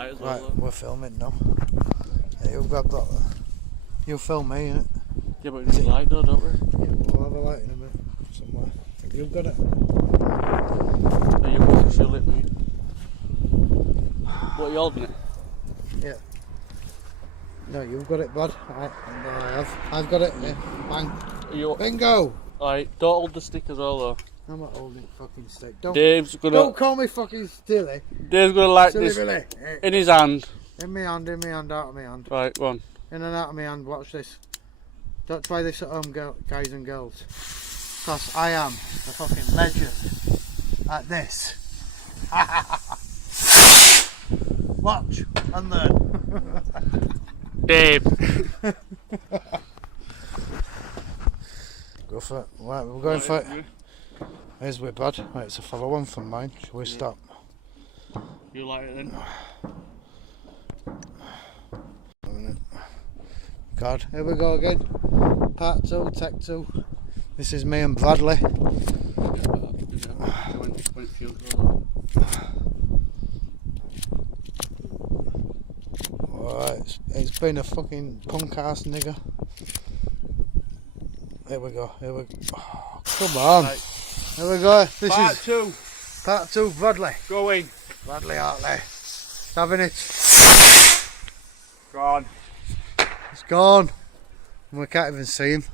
light as well. Right, Look. we're filming now. Yeah, you've got that. You film me, innit? Yeah, but we need light though, don't we? We'll have a light in a minute somewhere. You've got it. No, you won't feel it, mate. What, are you holding it? Yeah. No, you've got it, bud. No, I have. I've got it. Yeah. Bang. Bingo! Alright, don't hold the stick as well though. I'm not holding fucking stick. Dave's gonna. Don't call me fucking silly. Dave's gonna light Silly this Billy. in his hand. In my hand, out of my hand. Right, go on. In and out of my hand. Watch this. Don't try this at home, guys and girls. Because I am a fucking legend at this. Watch and learn. Dave. Go for it. Right, we're going for it. Here's my bud. Right, it's a follow one from mine. Shall we stop? You like it then? God, here we go again. Part 2, take 2. This is me and Bradley. Alright, it's been a fucking punk ass nigger. Here we go, here we go. Oh, come on. Right. Here we go. This part is 2. Part 2, Bradley. Going. Bradley Hartley. Having it. Gone. It's gone. And we can't even see him.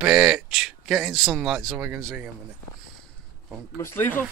Bitch. Get in sunlight so we can see him in it. My sleeves on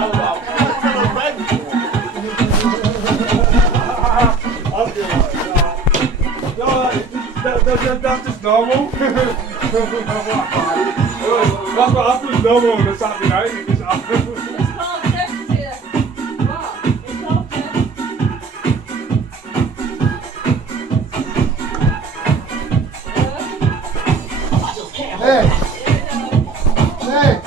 Yeah. That's just normal. That's what happens normal on a Saturday night. It just happens. It's called Texas here. What? It's called Texas. Hey! Hey!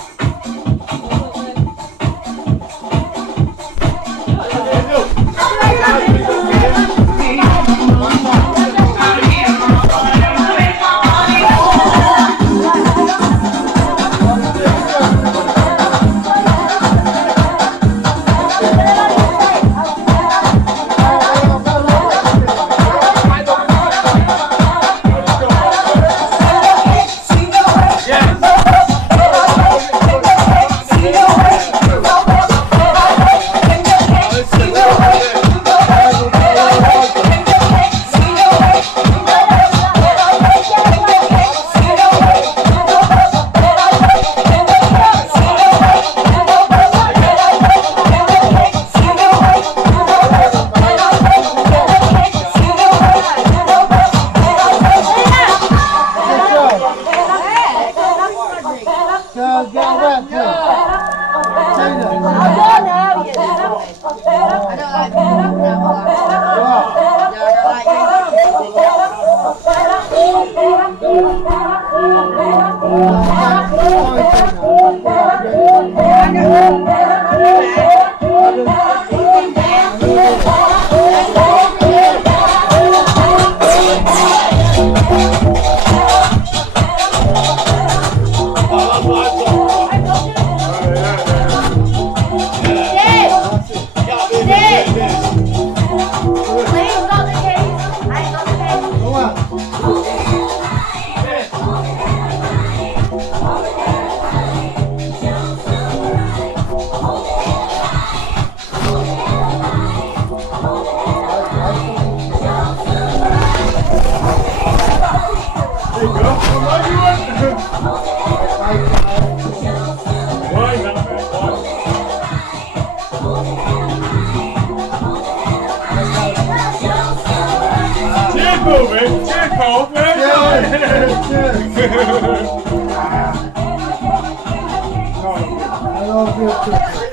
I love you too.